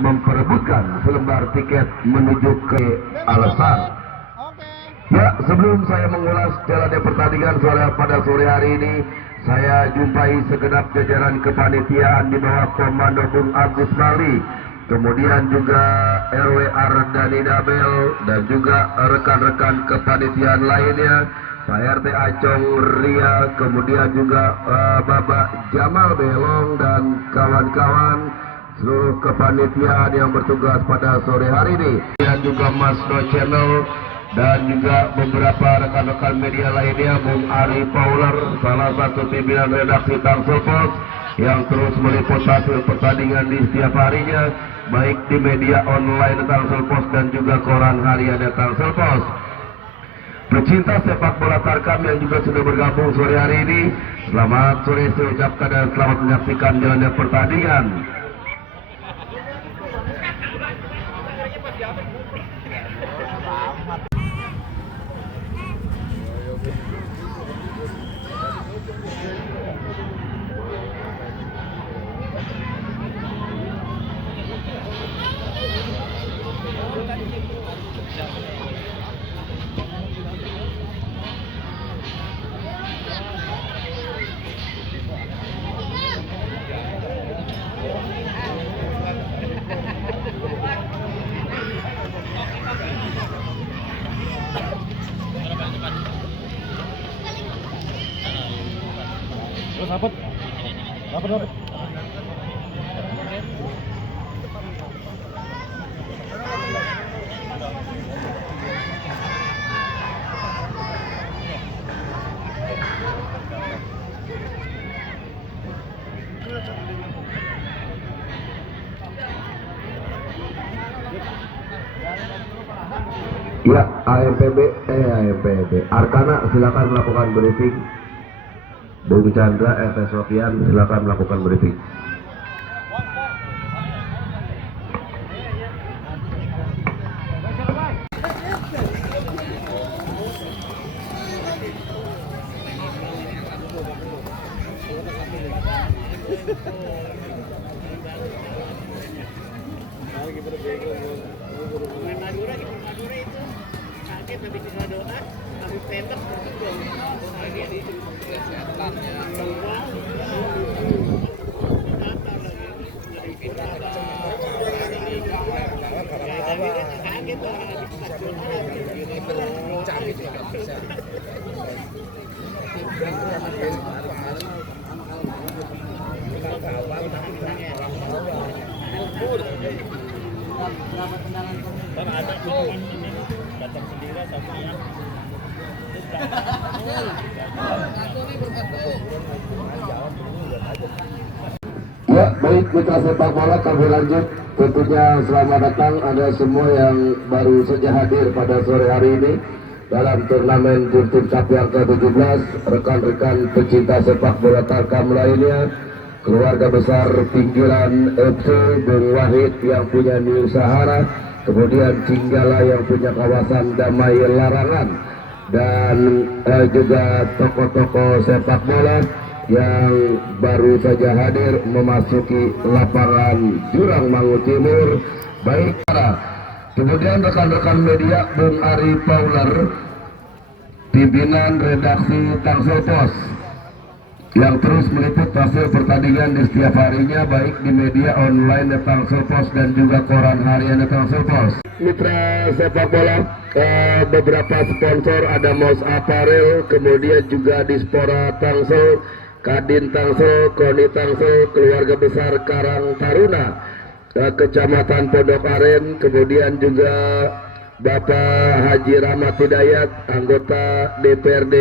memperebutkan selembar tiket menuju ke Al-Azhar. Ya, sebelum saya mengulas jalannya pertandingan pada sore hari ini, saya jumpai segenap jajaran kepanitiaan di bawah komando Bung Agus Mali, kemudian juga RW Ardani Nabel dan juga rekan-rekan kepanitiaan lainnya, Pak RT Acong Ria, kemudian juga Bapak Jamal Belong dan kawan-kawan seluruh kepanitiaan yang bertugas pada sore hari ini, dan juga Mas No Channel dan juga beberapa rekan-rekan media lainnya, Bung Ari Pauler, salah satu pimpinan redaksi Tangsel Pos yang terus meliput hasil pertandingan di setiap harinya, baik di media online Tangsel Pos dan juga koran harian Tangsel Pos. Pecinta sepak bola Tarkam yang juga sudah bergabung sore hari ini, selamat sore saya ucapkan dan selamat menyaksikan jalannya pertandingan. Dapat. Ya, AMPB Arkana silakan melakukan briefing. Bung Chandra, RT Sofian silakan melakukan briefing. Ya, baik mitra sepak bola, kami lanjut. Tentunya selamat datang Anda semua yang baru saja hadir pada sore hari ini dalam turnamen Tim Cup yang ke-17. Rekan-rekan pecinta sepak bola Tarkam lainnya, keluarga besar Pinggiran FC, Bung Wahid yang punya New Sahara, kemudian Cinggala yang punya kawasan Damai Larangan, dan juga tokoh-tokoh sepak bola yang baru saja hadir memasuki lapangan Jurang Mangu Timur. Baik, kemudian rekan-rekan media, Bung Ari Pauler, pimpinan redaksi Tangsel Pos yang terus meliput hasil pertandingan di setiap harinya, baik di media online Tangsel Pos dan juga koran harian Tangsel Pos. Mitra sepak bola, beberapa sponsor, ada Mos Apparel, kemudian juga Dispora Tangsel, Kadin Tangsel, Koni Tangsel, keluarga besar Karang Taruna, Kecamatan Pondok Aren, kemudian juga Bapak Haji Rahmat Hidayat, anggota DPRD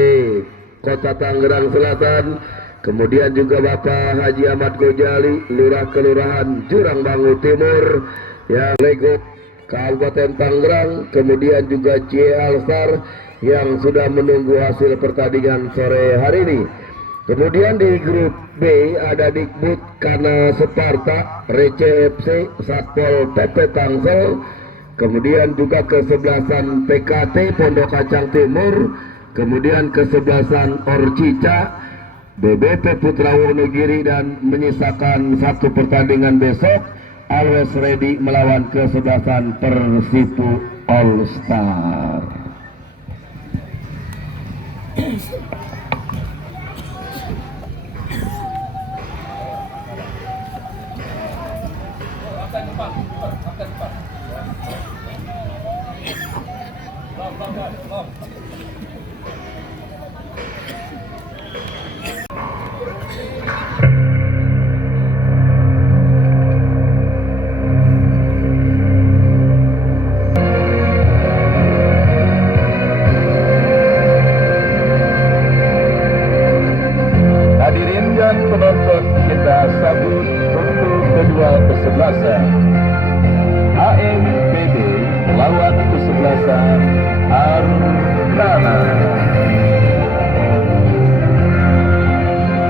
Kota Tangerang Selatan, kemudian juga Bapak Haji Ahmad Gojali, Lurah Kelurahan Jurang Mangu Timur, yang Lego Kabupaten Tangerang, kemudian juga C Alstar yang sudah menunggu hasil pertandingan sore hari ini. Kemudian di grup B ada Dikbud Kana Separta, Rece FC, Satpol PP Tangsel, kemudian juga kesebelasan PKT Pondok Kacang Timur, kemudian kesebelasan Orcica, BBP Putra Wonogiri, dan menyisakan satu pertandingan besok always ready melawan kesebelasan Persipu All Star. Hadirin dan penonton, kita sambut untuk kedua kesebelasan AMPB melawan kesebelasan Arkana.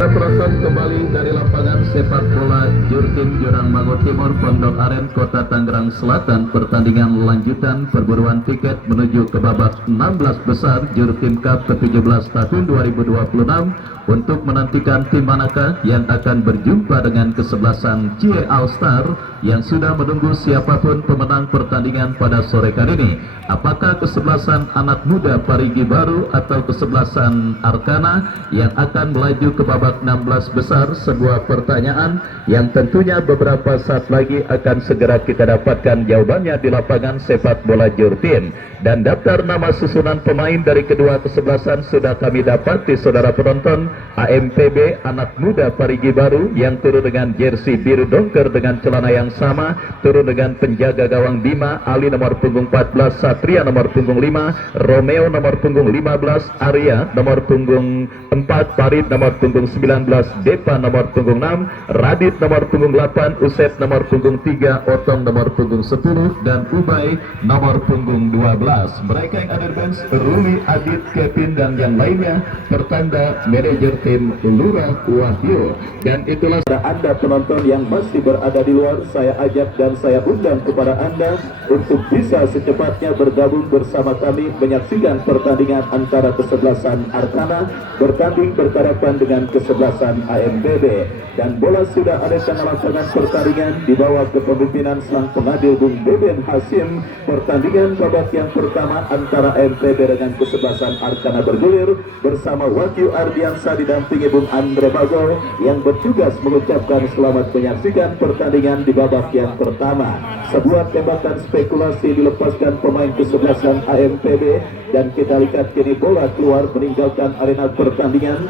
Penonton kembali dari lapangan sepak bola Jurtim Jurang Mangut Timur Pondok Aren Kota Tangerang Selatan. Pertandingan lanjutan perburuan tiket menuju ke babak 16 besar Jurtim Cup ke-17 tahun 2026 untuk menantikan tim manakah yang akan berjumpa dengan kesebelasan CIE All Star yang sudah menunggu siapapun pemenang pertandingan pada sore kali ini. Apakah kesebelasan anak muda Parigi Baru atau kesebelasan Arkana yang akan melaju ke babak 16 besar? Sebuah pertanyaan yang tentunya beberapa saat lagi akan segera kita dapatkan jawabannya di lapangan sepak bola Jurtim. Dan daftar nama susunan pemain dari kedua kesebelasan sudah kami dapati, saudara penonton. AMPB anak muda Parigi Baru yang turun dengan jersey biru dongker dengan celana yang sama, turun dengan penjaga gawang Bima, Ali nomor punggung 14, Satria nomor punggung 5, Romeo nomor punggung 15, Arya nomor punggung 4, Farid nomor punggung 19, Depa nomor punggung 6, Radit nomor punggung 8, Uset nomor punggung 3, Otong nomor punggung 10, dan Ubay nomor punggung 12. Mereka yang ada di bench, Ruli, Adit, Kevin, dan yang lainnya pertanda manajer tim Lurah Wahyu. Dan itulah Anda penonton yang masih berada di luar, saya ajak dan saya undang kepada Anda untuk bisa secepatnya bergabung bersama kami menyaksikan pertandingan antara kesebelasan Arkana bertanding berhadapan dengan kesebelasan AMPB. Dan bola sudah ada tengah lapangan pertandingan di bawah kepemimpinan sang pengadil Bung Beben Hasim. Pertandingan babak yang pertama antara AMPB dengan kesebelasan Arkana bergulir bersama Wahyu Ardiansa didampingi Bung Andre Bago yang bertugas mengucapkan selamat menyaksikan pertandingan di babak yang pertama. Sebuah tembakan spekulasi dilepaskan pemain kesebelasan AMPB dan kita lihat kini bola keluar meninggalkan arena pertandingan.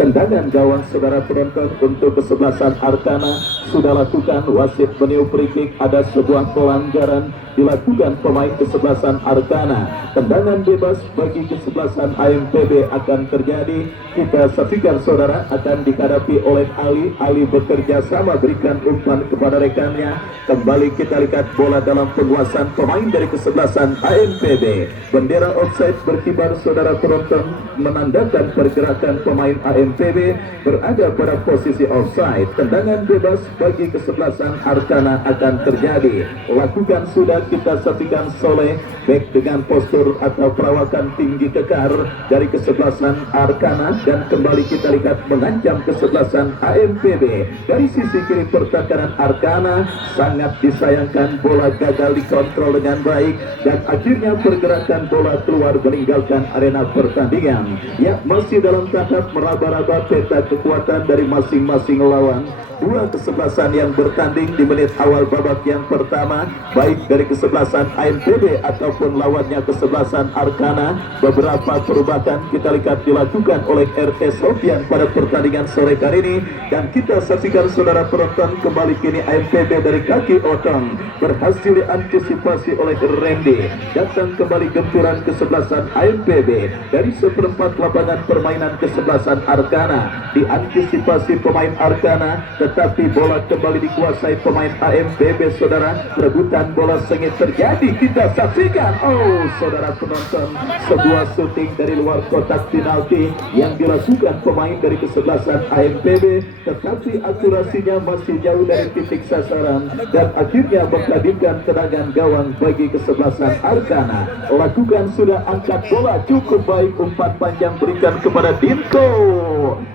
Tendangan gawang saudara penonton untuk kesebelasan Arkana sudah lakukan, wasit meniup free kick, ada sebuah pelanggaran dilakukan pemain kesebelasan Arkana. Tendangan bebas bagi kesebelasan AMPB akan terjadi. Kita saksikan saudara, akan dihadapi oleh Ali. Ali bekerja sama berikan umpan kepada rekannya. Kembali kita lihat bola dalam penguasaan pemain dari kesebelasan AMPB. Bendera offside berkibar saudara penonton menandakan pergerakan pemain AMPB berada pada posisi offside. Tendangan bebas bagi kesebelasan Arkana akan terjadi. Lakukan sudah, kita saksikan Soleh back dengan postur atau perawakan tinggi kekar dari kesebelasan Arkana, dan kembali kita lihat mengancam kesebelasan AMPB dari sisi kiri pertahanan Arkana. Sangat disayangkan bola gagal dikontrol dengan baik dan akhirnya pergerakan bola keluar meninggalkan arena pertandingan. Ya, masih dalam tahap meraba-raba peta kekuatan dari masing-masing lawan. Dua kesebelasan yang bertanding di menit awal babak yang pertama, baik dari kesebelasan AMPB ataupun lawannya kesebelasan Arkana. Beberapa perubahan kita lihat dilakukan oleh RT Sofian pada pertandingan sore kali ini, dan kita saksikan saudara penonton kembali kini AMPB dari kaki Otong berhasil diantisipasi oleh Randy. Datang kembali gempuran kesebelasan AMPB dari seperempat lapangan permainan kesebelasan Arkana, diantisipasi pemain Arkana, tetapi bola kembali dikuasai pemain AMPB saudara. Rebutan bola sengit terjadi, kita saksikan. Oh saudara penonton, sebuah syuting dari luar kotak penalti yang dilakukan pemain dari kesebelasan AMPB, tetapi akurasinya masih jauh dari titik sasaran dan akhirnya menghadirkan tendangan gawang bagi kesebelasan Arkana. Lakukan sudah, angkat bola cukup baik, umpan panjang berikan kepada Dinko.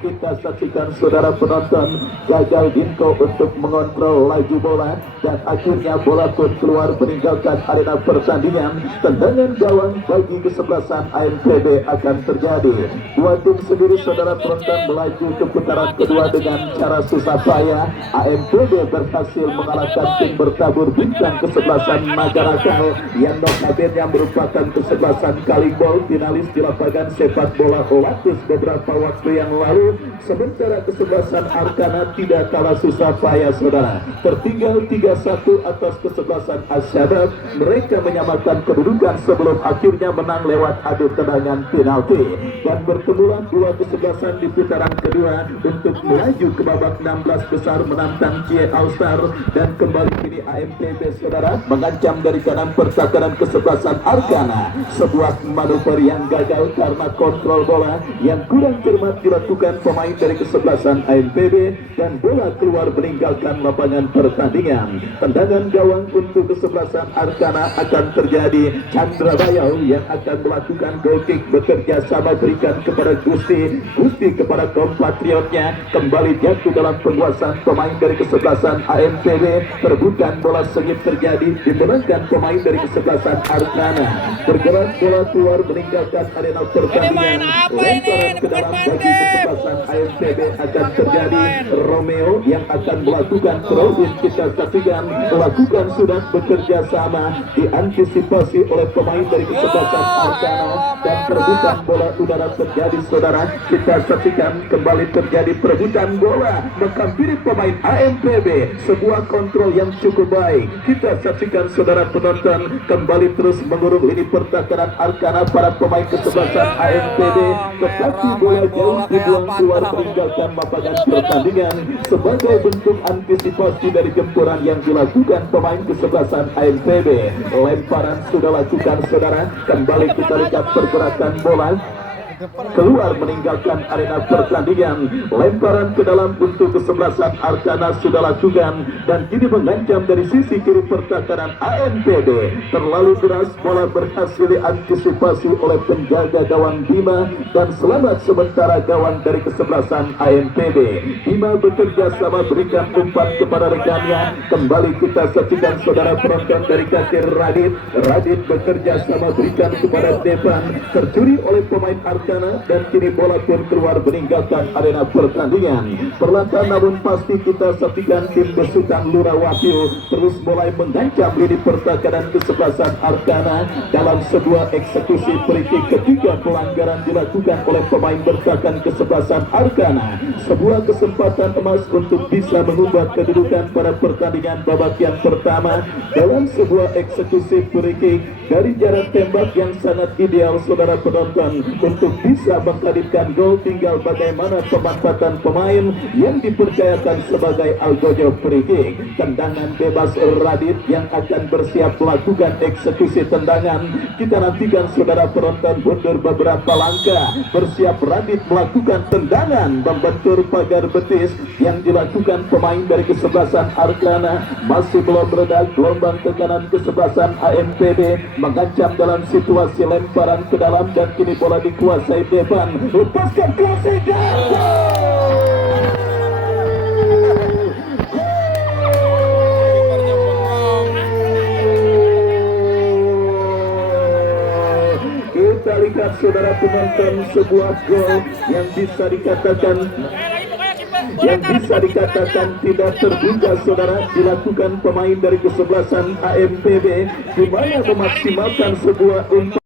Kita saksikan saudara penonton, gagal Aldinko untuk mengontrol laju bola dan akhirnya bola pun keluar meninggalkan arena pertandingan. Tendangan gawang bagi kesebelasan AMPB akan terjadi. Dua tim sendiri saudara penonton melaju ke putaran kedua dengan cara susah payah. AMPB berhasil mengalahkan tim bertabur bintang kesebelasan Majarakal yang notabene merupakan kesebelasan Kalimbol, finalis di lapangan sepak bola Olatus beberapa waktu yang lalu. Sementara kesebelasan Arkana tidak kalah susah payah saudara, tertinggal 3-1 atas kesebelasan Asyabab. Mereka menyamakan kedudukan sebelum akhirnya menang lewat adu tendangan penalti, dan bertemulah dua kesebelasan di putaran kedua untuk melaju ke babak 16 besar menantang Cie All-Star. Dan kembali kini AMPB saudara mengancam dari kanan pertahanan kesebelasan Arkana. Sebuah manuver yang gagal karena kontrol bola yang kurang cermat dilakukan pemain dari kesebelasan AMPB dan bola keluar meninggalkan lapangan pertandingan. Tendangan gawang untuk kesebelasan Arkana akan terjadi. Chandra Bayau yang akan melakukan goal kick bekerja sama berikan kepada Gusti kepada kompatriotnya. Kembali jatuh dalam penguasaan pemain dari kesebelasan AMPB. Perebutan bola sengit terjadi, dimenangkan pemain dari kesebelasan Arkana. Bergerak bola keluar meninggalkan arena pertandingan. Lemparan ke dalam bagi kesebelasan AMPB akan terjadi. Romeo yang akan melakukan throw-in, kita saksikan melakukan sudah bekerja sama, diantisipasi oleh pemain dari kesebelasan Arkana, dan perebutan bola udara terjadi saudara. Kita saksikan kembali terjadi perebutan bola menghampiri pemain AMPB, sebuah kontrol yang cukup baik. Kita saksikan saudara penonton kembali terus mengurung ini pertahanan Arkana para pemain kesebelasan AMPB, tetapi bola jauh dibuang keluar meninggalkan lapangan pertandingan sebagai bentuk antisipasi dari gempuran yang dilakukan pemain kesebelasan AMPB. Lemparan sudah lakukan saudara, kembali kita lihat pergerakan bola keluar meninggalkan arena pertandingan. Lemparan ke dalam untuk kesebelasan Arkana sudah lakukan dan kini mengancam dari sisi kiri pertahanan AMPB. Terlalu deras, bola berhasil diantisipasi oleh penjaga gawang Bima dan selamat sementara gawang dari kesebelasan AMPB. Bima bekerja sama berikan umpan kepada rekannya. Kembali kita saksikan saudara penonton dari kaki Radit bekerja sama berikan kepada Devan, tercuri oleh pemain Arkana dan kini bola pun keluar meninggalkan arena pertandingan. Perlahan namun pasti kita saksikan tim besutan Lurawapio terus mulai mengancam lini pertahanan kesebelasan Arkana dalam sebuah eksekusi free-kick. Ketiga pelanggaran dilakukan oleh pemain bertahan kesebelasan Arkana. Sebuah kesempatan emas untuk bisa mengubah kedudukan pada pertandingan babak yang pertama dalam sebuah eksekusi free-kick dari jarak tembak yang sangat ideal saudara penonton untuk bisa menghadirkan gol. Tinggal bagaimana pemanfaatan pemain yang dipercayakan sebagai algojo free kick. Tendangan bebas Radit yang akan bersiap melakukan eksekusi tendangan. Kita nantikan saudara penonton mundur beberapa langkah, bersiap Radit melakukan tendangan membentur pagar betis yang dilakukan pemain dari kesebelasan Arkana. Masih belum reda gelombang tekanan kesebelasan AMPB mengancam dalam situasi lemparan ke dalam dan kini bola dikuasai Devan. Lepaskan klasik dan kita lihat saudara penonton sebuah gol yang bisa dikatakan tidak terduga saudara dilakukan pemain dari kesebelasan AMPB, di mana memaksimalkan sebuah umpan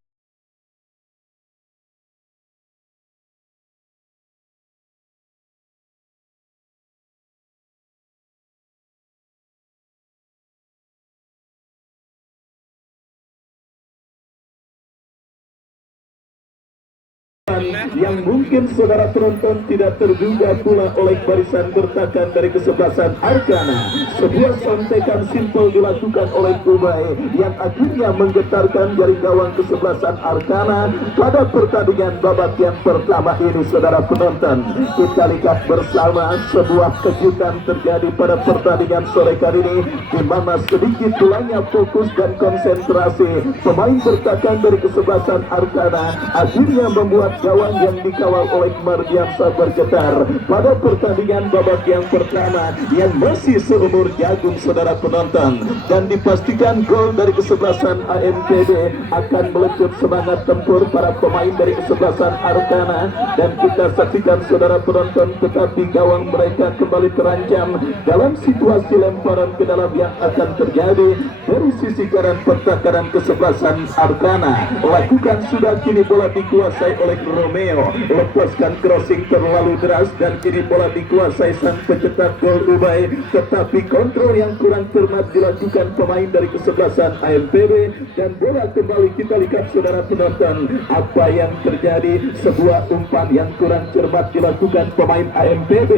yang mungkin saudara penonton tidak terduga pula oleh barisan bertahan dari kesebelasan Arkana. Sebuah sontekan simpel dilakukan oleh Ubay yang akhirnya menggetarkan jari gawang kesebelasan Arkana pada pertandingan babak yang pertama ini saudara penonton. Kita lihat bersama sebuah kejutan terjadi pada pertandingan sore kali ini, di mana sedikit hilangnya fokus dan konsentrasi pemain bertahan dari kesebelasan Arkana akhirnya membuat gawang yang dikawal oleh Mardiansa bergetar pada pertandingan babak yang pertama yang masih seumur jagung saudara penonton, dan dipastikan gol dari kesebelasan AMPB akan melecut semangat tempur para pemain dari kesebelasan Arkana, dan kita saksikan saudara penonton tetapi gawang mereka kembali terancam dalam situasi lemparan ke dalam yang akan terjadi dari sisi kanan pertahanan kesebelasan Arkana. Lakukan sudah, kini bola dikuasai oleh Romeo, lepaskan crossing terlalu deras dan kini bola dikuasai sang pencetak gol Ubay, tetapi kontrol yang kurang cermat dilakukan pemain dari kesebelasan AMPB dan bola kembali kita lihat saudara penonton apa yang terjadi. Sebuah umpan yang kurang cermat dilakukan pemain AMPB,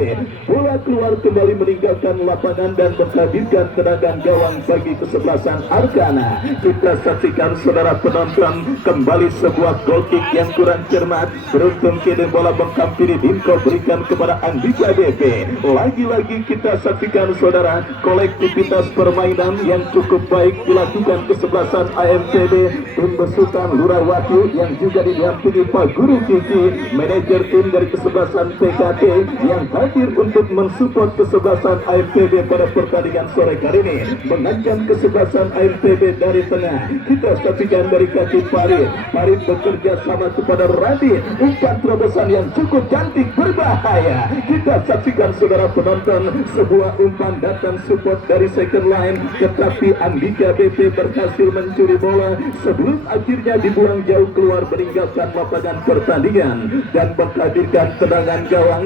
bola keluar kembali meninggalkan lapangan dan menghadirkan tendangan gawang bagi kesebelasan Arkana. Kita saksikan saudara penonton kembali sebuah goal kick yang kurang cermat, beruntung kini bola menghampiri Dinko berikan kepada Andika BP. Lagi-lagi kita saksikan saudara kolektivitas permainan yang cukup baik dilakukan kesebelasan AMPB, tim besutan Lurawati yang juga didampingi Pak Guru Kiki, manajer tim dari kesebelasan PKT yang hadir untuk mensupport kesebelasan AMPB pada pertandingan sore kali ini. Mengancam kesebelasan AMPB dari tengah, kita saksikan dari kaki Farid bekerja sama kepada Radit, umpan terobosan yang cukup cantik berbahaya. Kita saksikan saudara penonton sebuah umpan datang support dari second line, tetapi Andika BP berhasil mencuri bola sebelum akhirnya dibuang jauh keluar meninggalkan lapangan pertandingan dan menghadirkan tendangan gawang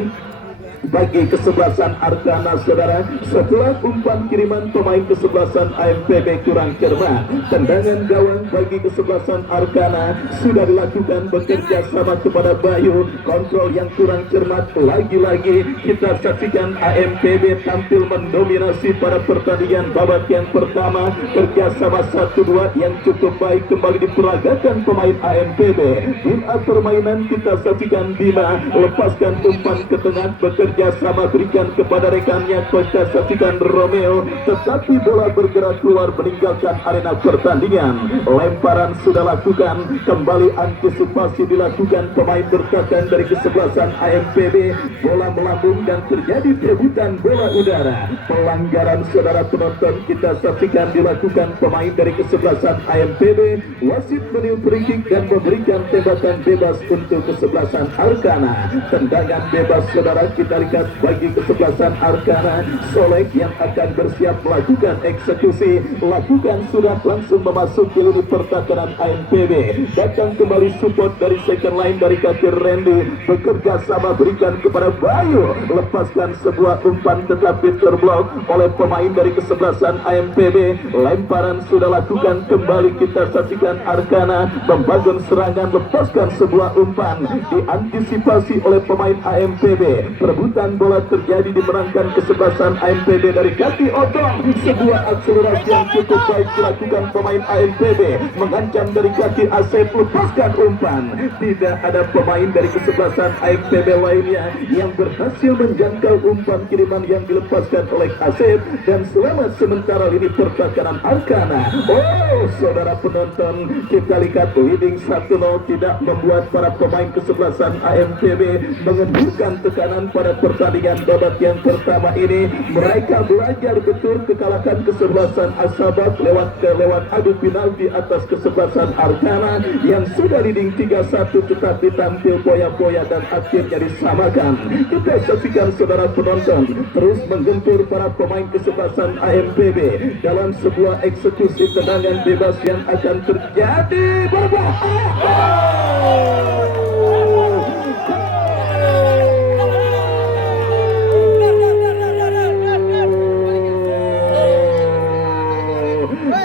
bagi kesebelasan Arkana saudara. Setelah umpan kiriman pemain kesebelasan AMPB kurang cermat, tendangan gawang bagi kesebelasan Arkana sudah dilakukan bekerja sama kepada Bayu, kontrol yang kurang cermat. Lagi-lagi kita saksikan AMPB tampil mendominasi pada pertandingan babak yang pertama, kerjasama 1-2 yang cukup baik kembali diperagakan pemain AMPB. Bina permainan kita saksikan Bima lepaskan umpan ke tengah, bekerja sama berikan kepada rekannya, kita saksikan Romeo, tetapi bola bergerak keluar meninggalkan arena pertandingan. Lemparan sudah lakukan, kembali antisipasi dilakukan pemain bertahan dari kesebelasan AMPB, bola melambung dan terjadi perebutan bola udara. Pelanggaran saudara penonton kita saksikan dilakukan pemain dari kesebelasan AMPB, wasit meniup free kick dan memberikan tembakan bebas untuk kesebelasan Arkana. Tendangan bebas saudara kita lihat bagi kesebelasan Arkana. Solek yang akan bersiap melakukan eksekusi, lakukan sudah langsung memasuki lini pertahanan AMPB. Datang kembali support dari second line dari kaki Randy, bekerja sama berikan kepada Bayu, lepaskan sebuah umpan tetapi terblok oleh pemain dari kesebelasan AMPB. Lemparan sudah lakukan, kembali kita saksikan Arkana membangun serangan, lepaskan sebuah umpan diantisipasi oleh pemain AMPB. Perebutan bola terjadi dimenangkan kesebelasan AMPB dari kaki Otong. Sebuah akselerasi yang cukup baik dilakukan pemain AMPB, mengancam dari kaki Asep, lepaskan umpan. Tidak ada pemain dari kesebelasan AMPB lainnya yang berhasil menjangkau umpan kiriman yang dilepaskan oleh Asep, dan selamat sementara lini pertahanan Arkana. Oh saudara penonton, kita lihat leading 1-0 tidak membuat para pemain kesebelasan AMPB mengendurkan tekanan pada pertandingan babak yang pertama ini. Mereka belajar betul kekalahan kesebelasan Asabak lewat adu penalti atas kesebelasan Arkana yang sudah leading 3-1 tetapi tampil poya-poya dan akhirnya disamakan. Kita saksikan saudara penonton terus menggempur para pemain kesebelasan AMPB dalam sebuah eksekusi tendangan bebas yang akan terjadi berbahaya.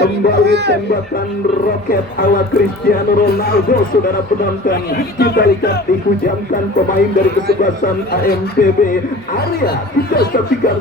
Kembali tembakan roket ala Cristiano Ronaldo saudara penonton. Kita lihat dihujamkan pemain dari kesebelasan AMPB area. Kita saksikan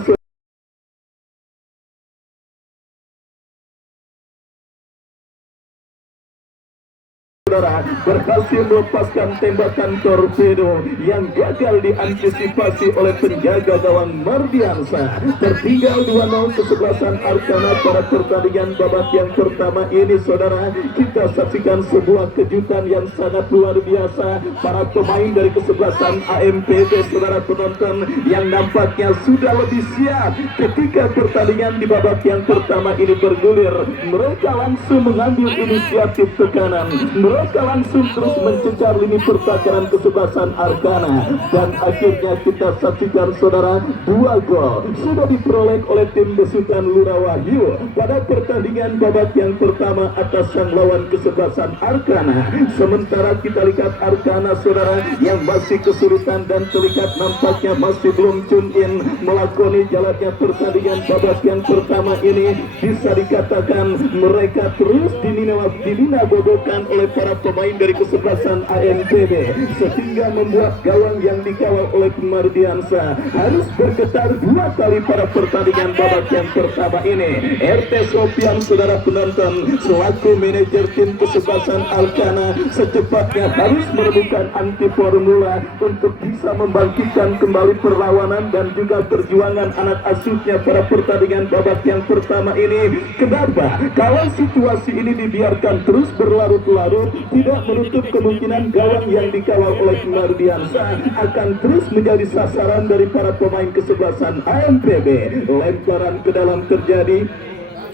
saudara berhasil melepaskan tembakan torpedo yang gagal diantisipasi oleh penjaga gawang Mardiansa. Tertinggal 2-0 kesebelasan Arkana pada pertandingan babak yang pertama ini saudara. Kita saksikan sebuah kejutan yang sangat luar biasa. Para pemain dari kesebelasan AMPB saudara penonton yang nampaknya sudah lebih siap ketika pertandingan di babak yang pertama ini bergulir. Mereka langsung mengambil inisiatif ke kanan. Mereka langsung terus mencecar lini pertahanan kesebelasan Arkana, dan akhirnya kita saksikan saudara 2 gol sudah diperoleh oleh tim besutan Lura Wahyu pada pertandingan babak yang pertama atas sang lawan kesebelasan Arkana. Sementara kita lihat Arkana saudara yang masih kesulitan dan terlihat nampaknya masih belum tune in melakoni jalannya pertandingan babak yang pertama ini. Bisa dikatakan mereka terus dininabobokan oleh para pemain dari kesebelasan AMPB, sehingga membuat gawang yang dikawal oleh Mardiansa harus bergetar 2 kali pada pertandingan babak yang pertama ini. RT Sofian saudara penonton selaku manajer tim kesebelasan Arkana secepatnya harus menemukan anti formula untuk bisa membangkitkan kembali perlawanan dan juga perjuangan anak asuhnya pada pertandingan babak yang pertama ini. Kenapa? Kalau situasi ini dibiarkan terus berlarut-larut, tidak menutup kemungkinan gawang yang dikawal oleh Mardiansa akan terus menjadi sasaran dari para pemain kesebelasan AMPB. Lemparan ke dalam terjadi.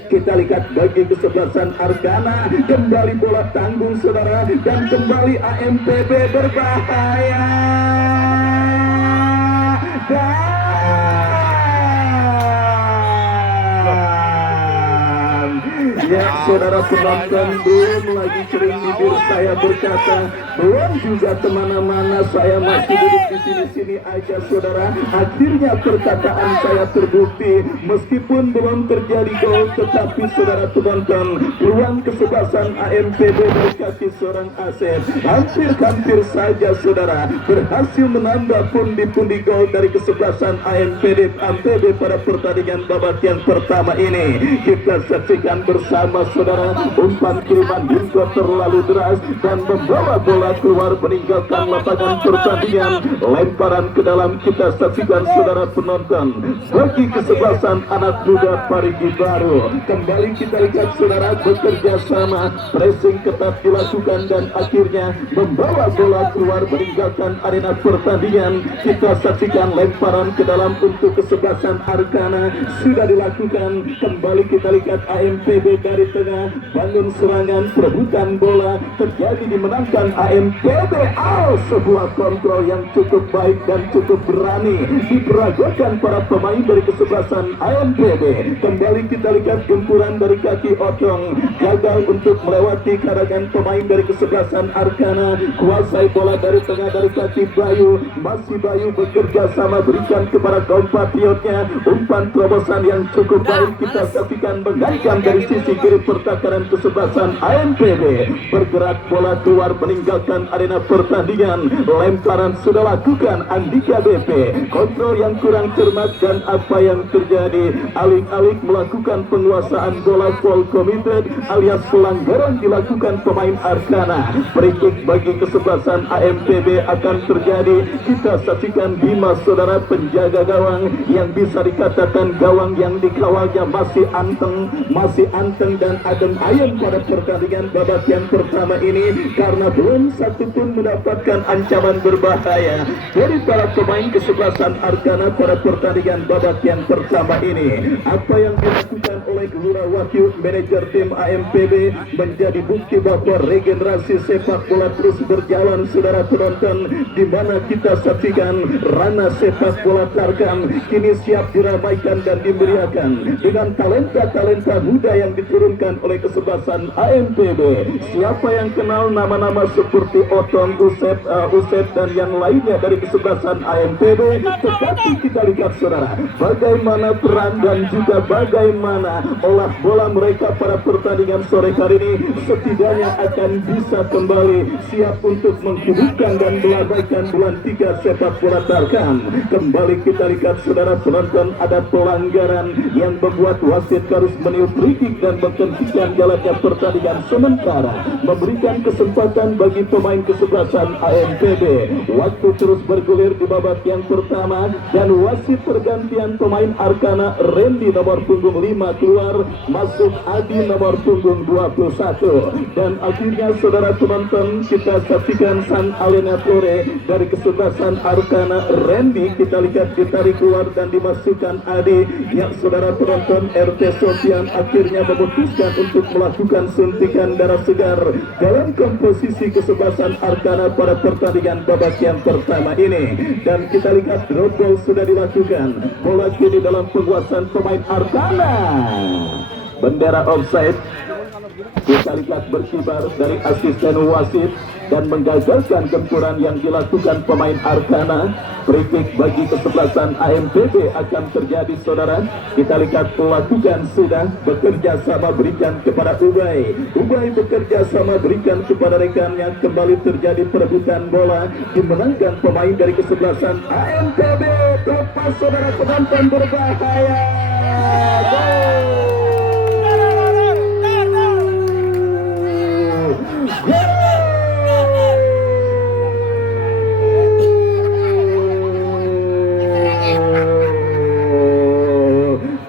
Kita lihat bagi kesebelasan Arkana, kembali bola tanggung saudara, dan kembali AMPB berbahaya. Ya saudara penonton, belum lagi kering bibir saya berkata, belum juga kemana-mana, saya masih duduk di sini-sini aja saudara. Akhirnya perkataan saya terbukti, meskipun belum terjadi gol, tetapi saudara penonton, peluang kesebelasan AMPB dari kaki seorang Asep hampir saja saudara berhasil menambah pundi-pundi gol dari kesebelasan AMPB pada pertandingan babak yang pertama ini. Kita saksikan bersama saudara, umpan kiriman Dinko terlalu deras dan membawa bola keluar meninggalkan lapangan pertandingan. Lemparan ke dalam, kita saksikan saudara penonton, bagi kesebelasan anak muda Parigi Baru. Kembali kita lihat saudara, bekerja sama, pressing ketat dilakukan dan akhirnya membawa bola keluar meninggalkan arena pertandingan. Kita saksikan lemparan ke dalam untuk kesebelasan Arkana sudah dilakukan. Kembali kita lihat AMPB dari tengah, bangun serangan, perebutan bola terjadi, dimenangkan AMPB. Sebuah kontrol yang cukup baik dan cukup berani diperagakan para pemain dari kesebelasan AMPB. Kembali kita lihat gempuran dari kaki Otong, gagal untuk melewati karangan pemain dari kesebelasan Arkana. Kuasai bola dari tengah dari kaki Bayu, masih Bayu bekerja sama berikan kepada kompatriotnya, umpan terobosan yang cukup baik kita saksikan mengancam dari sisi kiri pertahanan kesebelasan AMPB. Bergerak bola keluar meninggalkan arena pertandingan. Lemparan sudah lakukan Andika BP, kontrol yang kurang cermat dan apa yang terjadi, alih-alih melakukan penguasaan bola full committed alias pelanggaran dilakukan pemain Arkana. Free kick bagi kesebelasan AMPB akan terjadi. Kita saksikan Dimas saudara, penjaga gawang yang bisa dikatakan gawang yang dikawalnya masih anteng dan adem ayem pada pertandingan babak yang pertama ini, karena belum satu pun mendapatkan ancaman berbahaya dari para pemain kesebelasan Arkana pada pertandingan babak yang pertama ini. Apa yang dilakukan oleh Lura Wahyu, manajer tim AMPB, menjadi bukti bahwa regenerasi sepak bola terus berjalan saudara penonton, di mana kita saksikan ranah sepak bola Tarkam kini siap diramaikan dan dimeriahkan dengan talenta-talenta muda yang diturunkan oleh kesebelasan AMPB. Siapa yang kenal nama-nama seperti Otong, Usep dan yang lainnya dari kesebelasan AMPB, tetapi kita lihat saudara, bagaimana peran dan juga bagaimana olah bola mereka pada pertandingan sore hari ini setidaknya akan bisa kembali siap untuk menghidupkan dan melambaikan bulan 3 sepak bola Tarkam. Kembali kita lihat saudara penonton, ada pelanggaran yang membuat wasit harus meniup free kick dan menghentikan jalannya pertandingan sementara, memberikan kesempatan bagi pemain kesebelasan AMPB. Waktu terus bergulir di babak yang pertama dan wasit pergantian pemain Arkana. Randy nomor punggung 5 keluar, masuk Adi nomor punggung 21. Dan akhirnya saudara penonton, kita saksikan sang Alena Flore dari kesebelasan Arkana. Randy kita lihat ditarik keluar dan dimasukkan Adi. Yang saudara penonton, RT Sofian akhirnya memutuskan untuk melakukan suntikan darah segar dalam komposisi kesebelasan Arkana pada pertandingan babak yang pertama ini. Dan kita lihat drop ball sudah dilakukan. Bola kini dalam penguasaan pemain Arkana. Bendera offside kita lihat berkibar dari asisten wasit dan menggagalkan gempuran yang dilakukan pemain Arkana. Free kick bagi kesebelasan AMPB akan terjadi saudara. Kita lihat melakukan sudah bekerja sama berikan kepada Ubay. Ubay bekerja sama berikan kepada rekannya. Kembali terjadi perebutan bola, dimenangkan pemain dari kesebelasan AMPB. Lepas saudara penonton berbahaya.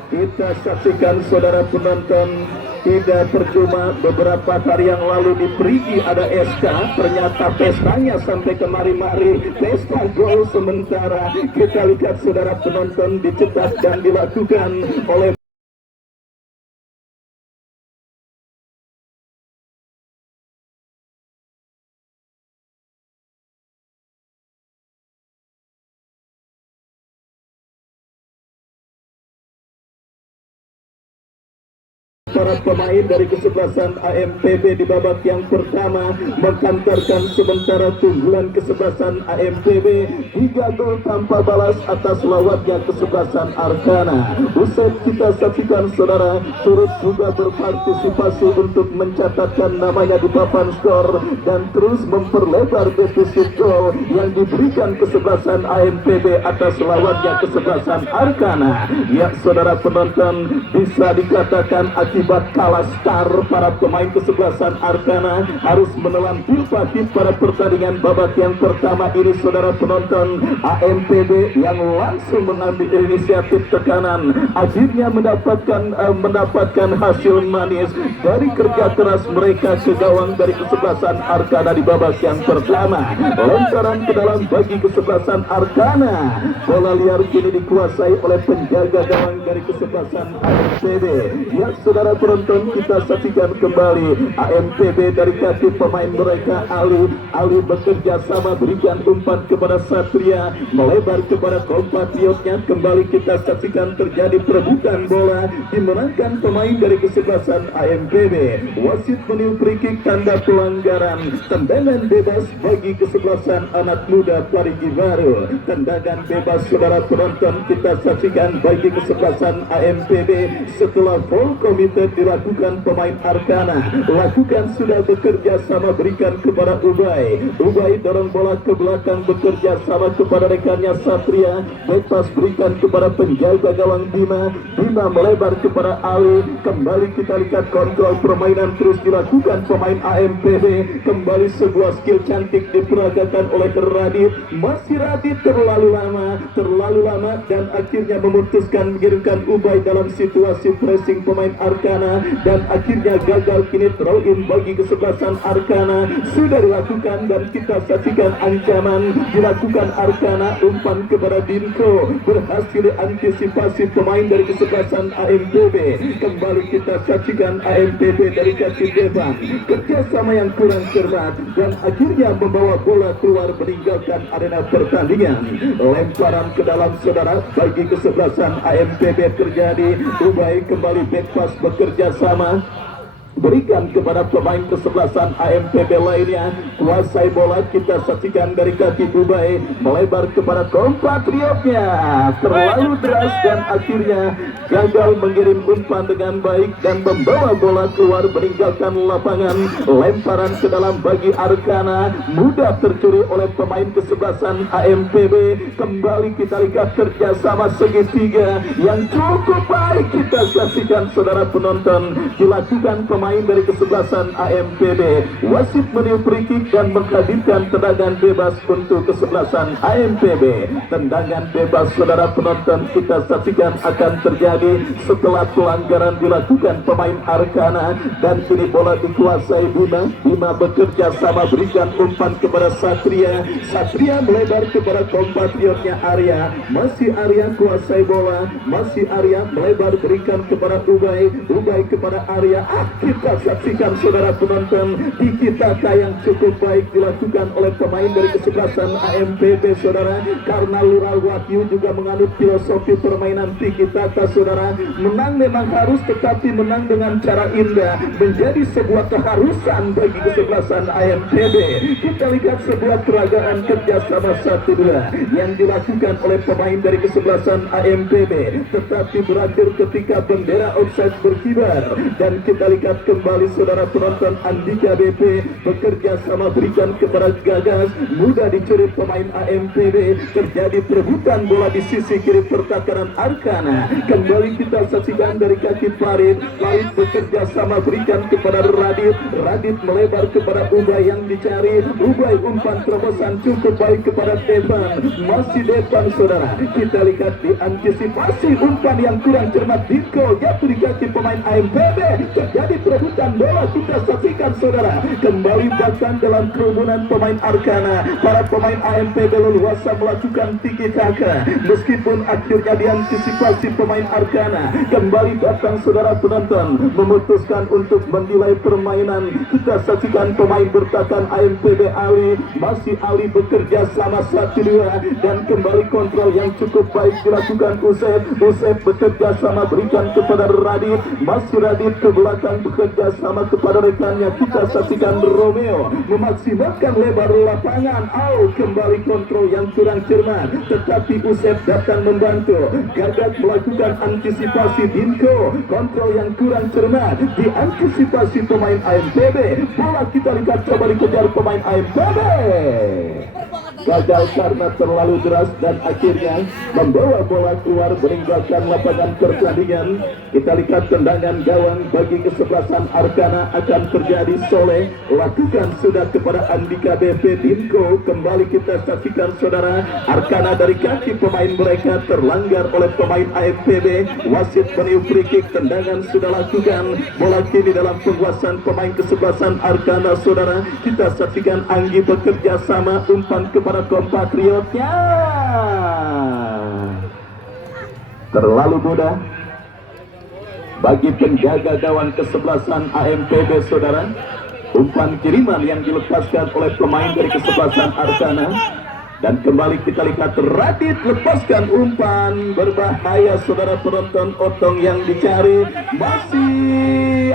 Kita saksikan saudara penonton, tidak percuma beberapa hari yang lalu di Perigi ada SK, ternyata pestanya sampai kemari-mari, pesta gol sementara. Kita lihat saudara penonton dicetak dan dilakukan oleh para pemain dari kesebelasan AMPB di babak yang pertama mengkantarkan sementara keunggulan kesebelasan AMPB 3 gol tanpa balas atas lawannya kesebelasan Arkana. Usai kita saksikan saudara turut juga berpartisipasi untuk mencatatkan namanya di papan skor dan terus memperlebar defisit gol yang diberikan kesebelasan AMPB atas lawannya kesebelasan Arkana. Ya saudara penonton, bisa dikatakan akibat kalah star para pemain kesebelasan Arkana harus menelan pil pahit pada pertandingan babak yang pertama ini saudara penonton. AMPB yang langsung mengambil inisiatif tekanan akhirnya mendapatkan hasil manis dari kerja keras mereka ke gawang dari kesebelasan Arkana di babak yang pertama. Lontaran ke dalam bagi kesebelasan Arkana, bola liar kini dikuasai oleh penjaga gawang dari kesebelasan AMPB. Ya saudara penonton, kita saksikan kembali AMPB dari kaki pemain mereka Ali bekerja sama berikan umpan kepada Satria, melebar kepada kompatriotnya. Kembali kita saksikan terjadi perebutan bola, dimenangkan pemain dari kesebelasan AMPB. Wasit meniup free kick tanda pelanggaran. Tendangan bebas bagi kesebelasan anak muda Parigi Baru. Tendangan bebas saudara penonton kita saksikan bagi kesebelasan AMPB setelah full committed dilakukan pemain Arkana. Lakukan sudah bekerja sama berikan kepada Ubay. Ubay dorong bola ke belakang bekerja sama kepada rekannya Satria. Bebas berikan kepada penjaga gawang Bima. Bima melebar kepada Ali. Kembali kita lihat kontrol permainan terus dilakukan pemain AMPB. Kembali sebuah skill cantik diperagakan oleh Radit. Masih Radit terlalu lama dan akhirnya memutuskan mengirimkan Ubay dalam situasi pressing pemain Arkana dan akhirnya gagal. Kini throw in bagi kesebelasan Arkana sudah dilakukan dan kita saksikan ancaman dilakukan Arkana. Umpan kepada Dinko berhasil diantisipasi pemain dari kesebelasan AMPB. Kembali kita saksikan AMPB dari kaki Devan kerjasama yang kurang cermat dan akhirnya membawa bola keluar meninggalkan arena pertandingan. Lemparan ke dalam saudara bagi kesebelasan AMPB terjadi. Ubay kembali back pass bekerja sama berikan kepada pemain kesebelasan AMPB lainnya. Kuasai bola, kita saksikan dari kaki Ubay melebar kepada kompatriotnya, terlalu deras dan akhirnya gagal mengirim umpan dengan baik dan membawa bola keluar meninggalkan lapangan. Lemparan ke dalam bagi Arkana, mudah tercuri oleh pemain kesebelasan AMPB. Kembali kita lihat kerjasama segitiga yang cukup baik, kita saksikan saudara penonton, dilakukan pemain dari kesebelasan AMPB. Wasit meniup free kick dan menghadirkan tendangan bebas untuk kesebelasan AMPB. Tendangan bebas saudara penonton kita saksikan akan terjadi setelah pelanggaran dilakukan pemain Arkana, dan kini bola dikuasai Bima. Bima bekerja sama berikan umpan kepada Satria. Satria melebar kepada kompatriotnya Arya. Masih Arya kuasai bola, masih Arya melebar berikan kepada Ubay. Ubay kepada Arya. Kita saksikan saudara penonton, tiki-taka yang cukup baik dilakukan oleh pemain dari kesebelasan AMPB saudara, karena Lurah Wahyu juga menganut filosofi permainan tiki-taka saudara. Menang memang harus, tetapi menang dengan cara indah menjadi sebuah keharusan bagi kesebelasan AMPB. Kita lihat sebuah peragaan kerjasama 1-2 yang dilakukan oleh pemain dari kesebelasan AMPB, tetapi berakhir ketika bendera offside berkibar. Dan kita lihat kembali saudara penonton, Andika BP bekerja sama berikan kepada Gagas, mudah dicuri pemain AMPB. Terjadi perebutan bola di sisi kiri pertahanan Arkana. Kembali kita saksikan dari kaki Farid. Farid bekerja sama berikan kepada Radit. Radit melebar kepada Ubay yang dicari. Ubay umpan terobosan cukup baik kepada Devan. Masih Devan saudara. Kita lihat diantisipasi umpan yang kurang cermat. Diko jatuh di kaki pemain AMPB. Terjadi perebutan bola, kita saksikan saudara. Kembali bahkan dalam kerumunan pemain Arkana, para pemain AMPB leluasa melakukan tiki-taka. Meskipun akhirnya diantisipasi pemain Arkana, kembali datang saudara penonton memutuskan untuk menilai permainan. Kita saksikan pemain bertahan AMPB Ali. Masih Ali bekerja sama 1-2 dan kembali kontrol yang cukup baik dilakukan Usep. Usep bekerja sama berikan kepada Radit. Masih Radit ke belakang bekerja sama kepada rekannya. Kita saksikan Romeo memaksimalkan lebar lapangan. Kembali kontrol yang kurang cermat, tetapi Usep datang membantu. Gagat melakukan antisipasi. Dinko kontrol yang kurang cermat, diantisipasi pemain AMPB. Bola kita lihat coba dikejar pemain AMPB. Gagal karena terlalu deras dan akhirnya membawa bola keluar meninggalkan lapangan pertandingan. Kita lihat tendangan gawang bagi kesebelasan Arkana akan terjadi. Soleh lakukan sudah kepada Andika BP. Dinko kembali kita saksikan saudara. Arkana dari kaki pemain mereka terlanggar oleh pemain AMPB. Wasit meniup free kick, tendangan sudah lakukan. Bola kini dalam penguasaan pemain kesebelasan Arkana saudara. Kita saksikan Anggi bekerja sama umpan kepada kompatriotnya. Terlalu mudah bagi penjaga gawang kesebelasan AMPB saudara. Umpan kiriman yang dilepaskan oleh pemain dari kesebelasan Arkana. Dan kembali kita lihat Radit lepaskan umpan berbahaya saudara penonton. Otong yang dicari masih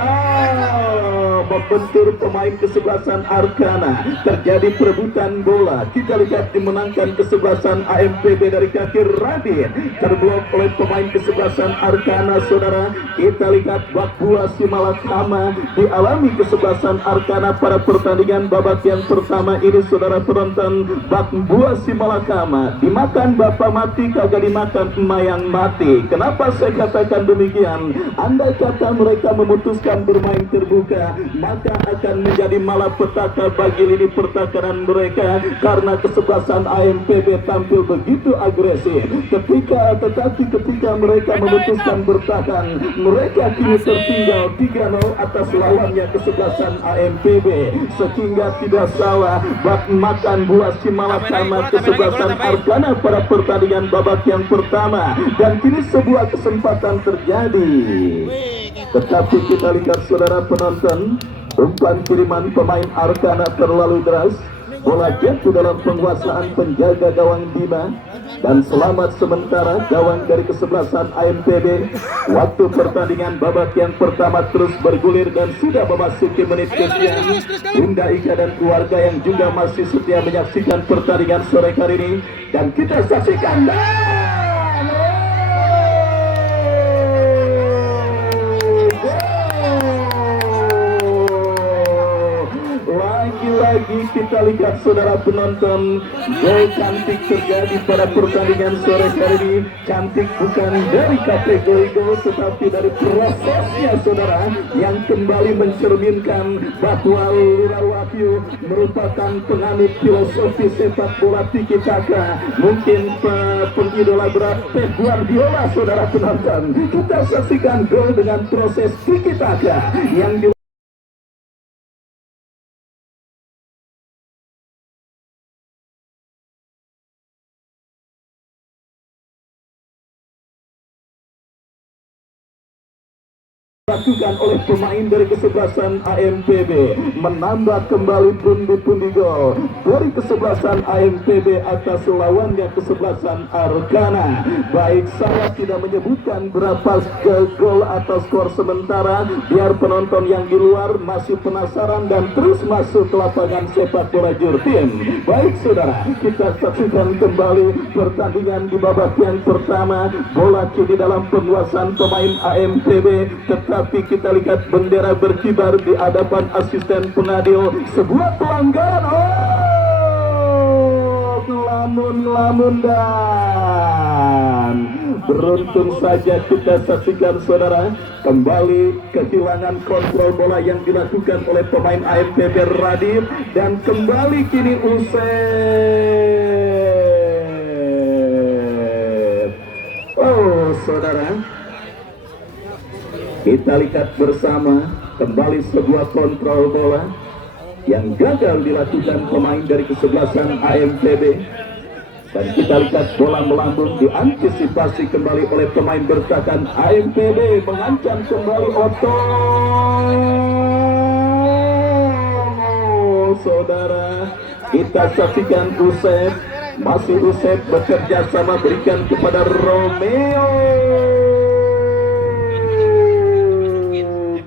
membentur pemain kesebelasan Arkana. Terjadi perebutan bola. Kita lihat dimenangkan kesebelasan AMPB dari kaki Radit. Terblok oleh pemain kesebelasan Arkana saudara. Kita lihat Bakbua Simalakama dialami kesebelasan Arkana pada pertandingan babak yang pertama ini saudara penonton. Bakbua Simalakama dimakan bapak mati, kagak dimakan emak yang mati. Kenapa saya katakan demikian? Andai kata mereka memutuskan bermain terbuka, maka akan menjadi malapetaka bagi lini pertahanan mereka, karena kesebelasan AMPB tampil begitu agresif. Tetapi ketika mereka memutuskan bertahan, mereka kini tertinggal 3-0 atas lawannya kesebelasan AMPB. Sehingga tidak salah bak makan buah Simalakama kesebelasan Arkana pada pertandingan babak yang pertama, dan kini sebuah kesempatan terjadi. Tetapi kita lihat saudara penonton, umpan kiriman pemain Arkana terlalu deras. bola jatuh dalam penguasaan penjaga gawang Bima, dan selamat sementara gawang dari kesebelasan AMPB. Waktu pertandingan babak yang pertama terus bergulir dan sudah memasuki menit ke-9. Bunda Ika dan keluarga yang juga masih setia menyaksikan pertandingan sore hari ini, dan kita saksikan lagi kita lihat saudara penonton, gol cantik terjadi pada pertandingan sore hari ini. Cantik bukan dari kategori gol tetapi dari prosesnya saudara, yang kembali mencerminkan bahwa Lurah Wahyu merupakan penganut filosofi sepak bola tiki taka. Mungkin pengidola berat Pep Guardiola saudara penonton. Kita saksikan gol dengan proses tiki taka yang dilakukan oleh pemain dari kesebelasan AMPB, menambah kembali pundi-pundi gol dari kesebelasan AMPB atas lawannya kesebelasan Arkana. Baik, saya tidak menyebutkan berapa gol atau skor sementara, biar penonton yang di luar masih penasaran dan terus masuk ke lapangan sepak bola Jurtim. Baik saudara, kita saksikan kembali pertandingan di babak yang pertama. Bola kini dalam penguasaan pemain AMPB, tapi kita lihat bendera berkibar di hadapan asisten pengadil. Sebuah pelanggaran, lamun dan beruntung saja kita saksikan saudara, kembali kehilangan kontrol bola yang dilakukan oleh pemain AMPB Radif, dan kembali kini Usep. Saudara, kita lihat bersama kembali sebuah kontrol bola yang gagal dilakukan pemain dari kesebelasan AMPB, dan kita lihat bola melambung diantisipasi kembali oleh pemain bertahan AMPB, mengancam kembali saudara. Kita saksikan Usep, masih Usep bekerja sama, berikan kepada Romeo.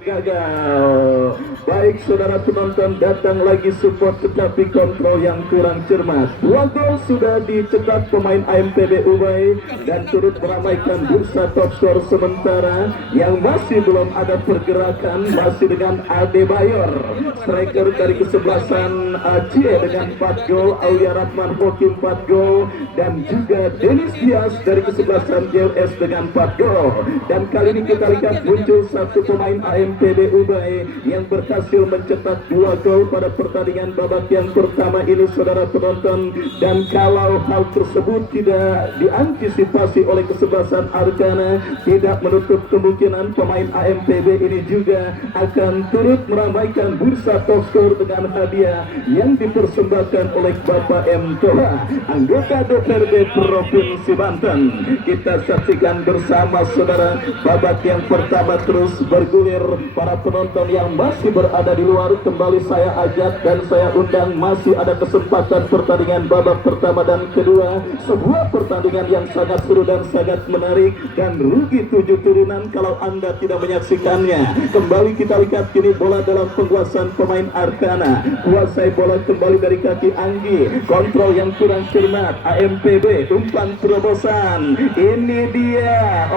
Gagal. Baik saudara penonton, datang lagi support tetapi kontrol yang kurang cermat. 2 gol sudah dicetak pemain AMPB Ubay dan turut meramaikan bursa top skor sementara yang masih belum ada pergerakan, masih dengan Adebayor, striker dari kesebelasan Aceh dengan 4 gol, Aulia Rahman Hokim 4 gol, dan juga Dennis Dias dari kesebelasan JLS dengan 4 gol. Dan kali ini kita lihat muncul satu pemain AMPB Ubay yang berhasil mencetak 2 gol pada pertandingan babak yang pertama ini saudara penonton. Dan kalau hal tersebut tidak diantisipasi oleh kesebelasan Arkana, tidak menutup kemungkinan pemain AMPB ini juga akan turut meramaikan bursa top skor dengan hadiah yang dipersembahkan oleh Bapak M. Toha, anggota DPRD Provinsi Banten. Kita saksikan bersama saudara, babak yang pertama terus bergulir. Para penonton yang masih berada di luar, kembali saya ajak dan saya undang, masih ada kesempatan pertandingan babak pertama dan kedua. Sebuah pertandingan yang sangat seru dan sangat menarik, dan rugi 7 turunan kalau Anda tidak menyaksikannya. Kembali kita lihat kini bola dalam penguasaan pemain Arkana, kuasai bola kembali dari kaki Anggi, kontrol yang kurang cermat AMPB, umpan terobosan, ini dia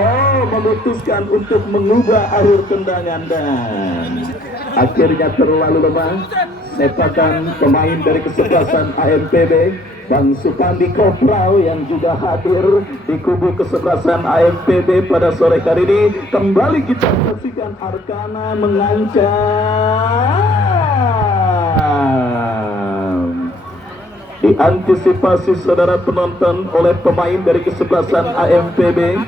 memutuskan untuk mengubah alur tendangan dan akhirnya terlalu lemah sepakan pemain dari kesebelasan AMPB, Bang Supandi Kopral yang juga hadir di kubu kesebelasan AMPB pada sore hari ini. Kembali kita saksikan Arkana mengancam, diantisipasi saudara penonton oleh pemain dari kesebelasan AMPB.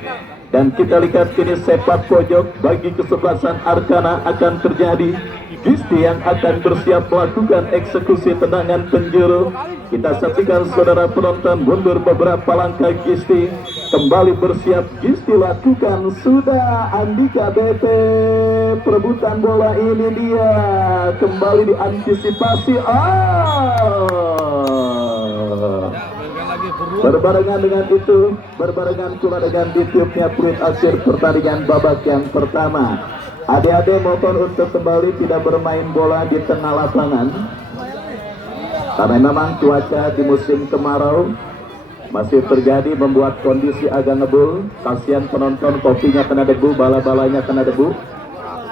Dan kita lihat kini sepak pojok bagi kesebelasan Arkana akan terjadi. Gisti yang akan bersiap melakukan eksekusi tendangan penjuru. Kita saksikan saudara penonton, mundur beberapa langkah Gisti. Kembali bersiap Gisti lakukan. Sudah Andika BP. Perebutan bola ini dia. Kembali diantisipasi. Berbarengan dengan itu, berbarengan pula dengan ditiupnya peluit akhir pertandingan babak yang pertama. Adik-adik mohon untuk kembali tidak bermain bola di tengah lapangan, karena memang cuaca di musim kemarau masih terjadi, membuat kondisi agak ngebul. Kasihan penonton, kopinya kena debu, bala-balanya kena debu.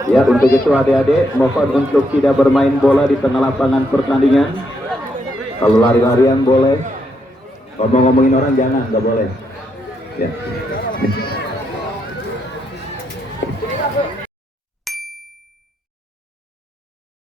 Ya, untuk itu adik-adik mohon untuk tidak bermain bola di tengah lapangan pertandingan. Kalau lari-larian boleh, ngomong-ngomongin orang jangan, nggak boleh. Ya.